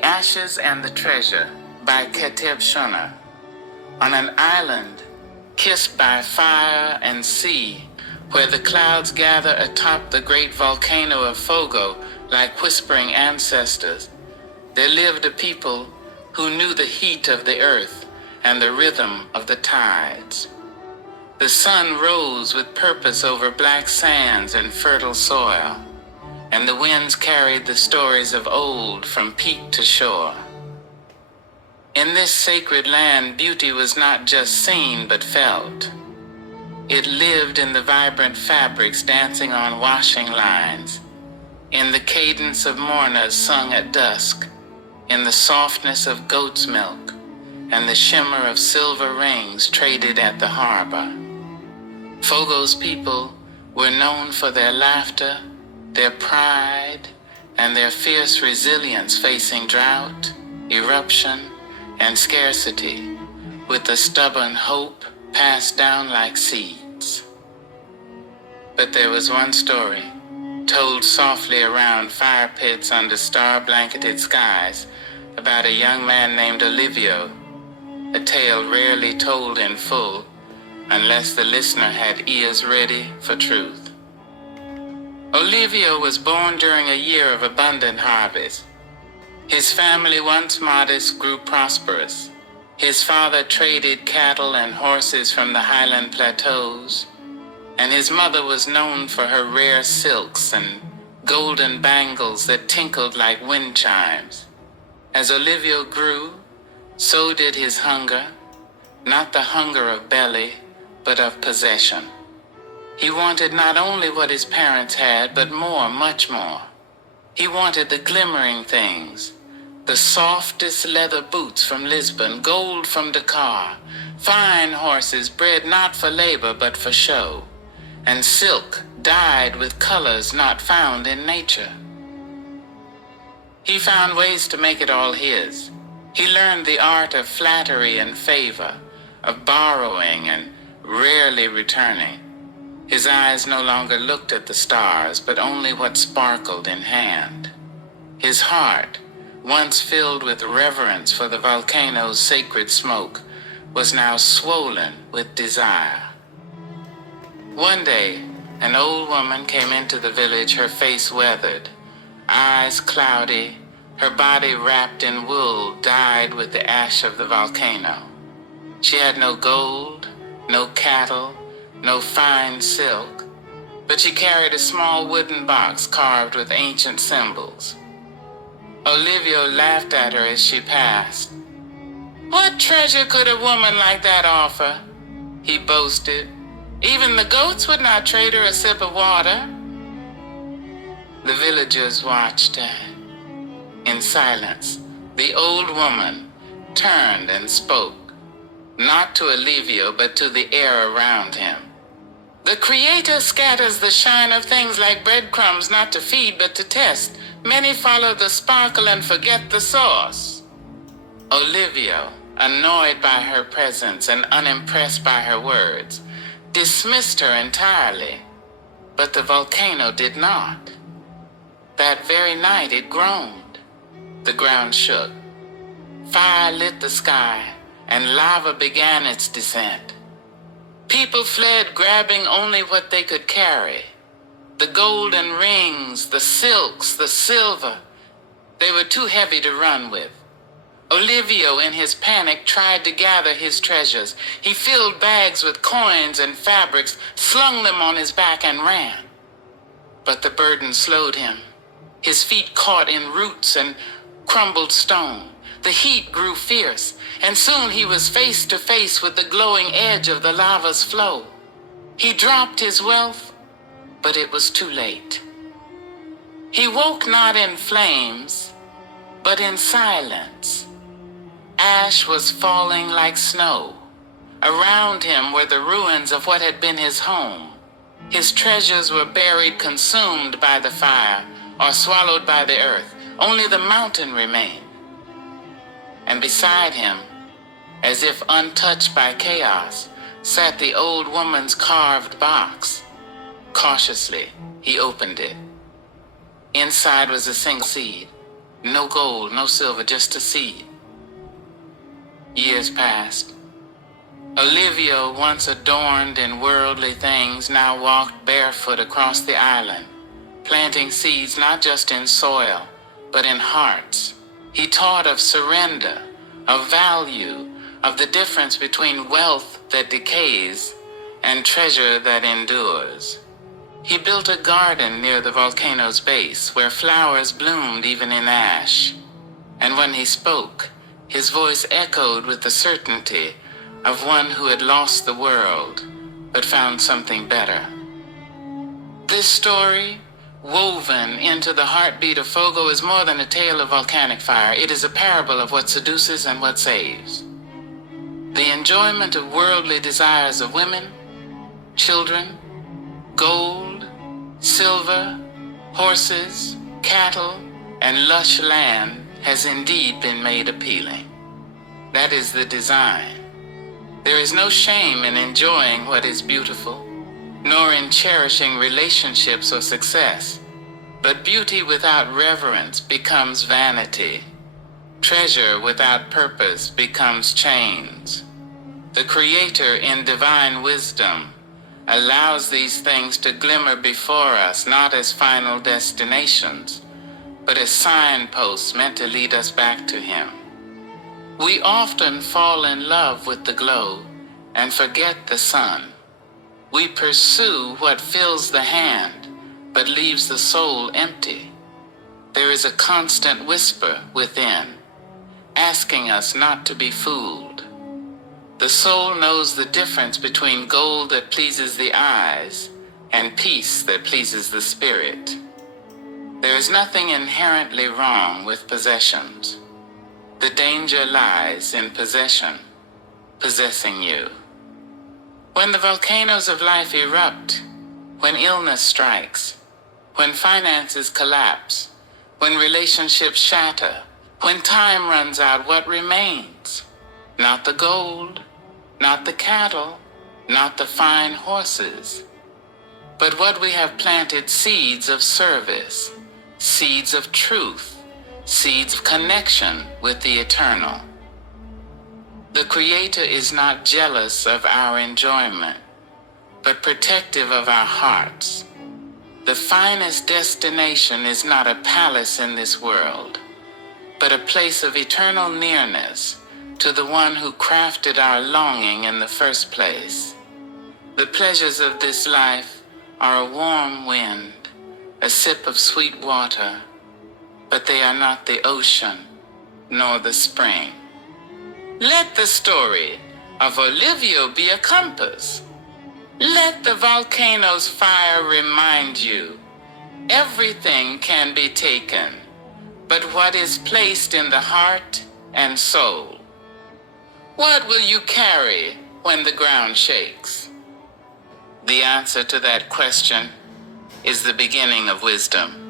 The Ashes and the Treasure by Keteb Shona. On an island, kissed by fire and sea, where the clouds gather atop the great volcano of Fogo like whispering ancestors, there lived a people who knew the heat of the earth and the rhythm of the tides. The sun rose with purpose over black sands and fertile soil, and the winds carried the stories of old from peak to shore. In this sacred land, beauty was not just seen but felt. It lived in the vibrant fabrics dancing on washing lines, in the cadence of mourners sung at dusk, in the softness of goat's milk, and the shimmer of silver rings traded at the harbor. Fogo's people were known for their laughter, their pride, and their fierce resilience facing drought, eruption, and scarcity, with a stubborn hope passed down like seeds. But there was one story, told softly around fire pits under star-blanketed skies, about a young man named Olivio, a tale rarely told in full, unless the listener had ears ready for truth. Olivio was born during a year of abundant harvest. His family, once modest, grew prosperous. His father traded cattle and horses from the highland plateaus, and his mother was known for her rare silks and golden bangles that tinkled like wind chimes. As Olivio grew, so did his hunger, not the hunger of belly, but of possession. He wanted not only what his parents had, but more, much more. He wanted the glimmering things, the softest leather boots from Lisbon, gold from Dakar, fine horses bred not for labor but for show, and silk dyed with colors not found in nature. He found ways to make it all his. He learned the art of flattery and favor, of borrowing and rarely returning. His eyes no longer looked at the stars, but only what sparkled in hand. His heart, once filled with reverence for the volcano's sacred smoke, was now swollen with desire. One day, an old woman came into the village, her face weathered, eyes cloudy, her body wrapped in wool dyed with the ash of the volcano. She had no gold, no cattle, no fine silk, but she carried a small wooden box carved with ancient symbols. Olivio laughed at her as she passed. "What treasure could a woman like that offer?" he boasted. "Even the goats would not trade her a sip of water." The villagers watched her. In silence, the old woman turned and spoke, not to Olivio, but to the air around him. "The Creator scatters the shine of things like breadcrumbs, not to feed, but to test. Many follow the sparkle and forget the source." Olivio, annoyed by her presence and unimpressed by her words, dismissed her entirely, but the volcano did not. That very night it groaned. The ground shook. Fire lit the sky, and lava began its descent. People fled, grabbing only what they could carry. The golden rings, the silks, the silver, they were too heavy to run with. Olivio, in his panic, tried to gather his treasures. He filled bags with coins and fabrics, slung them on his back, and ran. But the burden slowed him. His feet caught in roots and crumbled stone. The heat grew fierce, and soon he was face to face with the glowing edge of the lava's flow. He dropped his wealth, but it was too late. He woke not in flames, but in silence. Ash was falling like snow. Around him were the ruins of what had been his home. His treasures were buried, consumed by the fire, or swallowed by the earth. Only the mountain remained. And beside him, as if untouched by chaos, sat the old woman's carved box. Cautiously, he opened it. Inside was a single seed, No gold, no silver, just a seed. Years passed. Olivia, once adorned in worldly things, now walked barefoot across the island, planting seeds not just in soil, but in hearts. He taught of surrender, of value, of the difference between wealth that decays and treasure that endures. He built a garden near the volcano's base where flowers bloomed even in ash. And when he spoke, his voice echoed with the certainty of one who had lost the world, but found something better. This story, woven into the heartbeat of Fogo, is more than a tale of volcanic fire. It is a parable of what seduces and what saves. The enjoyment of worldly desires of women, children, gold, silver, horses, cattle, and lush land has indeed been made appealing. That is the design. There is no shame in enjoying what is beautiful, nor in cherishing relationships or success. But beauty without reverence becomes vanity. Treasure without purpose becomes chains. The Creator, in divine wisdom, allows these things to glimmer before us not as final destinations, but as signposts meant to lead us back to Him. We often fall in love with the glow and forget the sun. We pursue what fills the hand, but leaves the soul empty. There is a constant whisper within, asking us not to be fooled. The soul knows the difference between gold that pleases the eyes and peace that pleases the spirit. There is nothing inherently wrong with possessions. The danger lies in possession, possessing you. When the volcanoes of life erupt, when illness strikes, when finances collapse, when relationships shatter, when time runs out, what remains? Not the gold, not the cattle, not the fine horses, but what we have planted: seeds of service, seeds of truth, seeds of connection with the eternal. The Creator is not jealous of our enjoyment, but protective of our hearts. The finest destination is not a palace in this world, but a place of eternal nearness to the one who crafted our longing in the first place. The pleasures of this life are a warm wind, a sip of sweet water, but they are not the ocean, nor the spring. Let the story of Olivia be a compass. Let the volcano's fire remind you, everything can be taken, but what is placed in the heart and soul. What will you carry when the ground shakes? The answer to that question is the beginning of wisdom.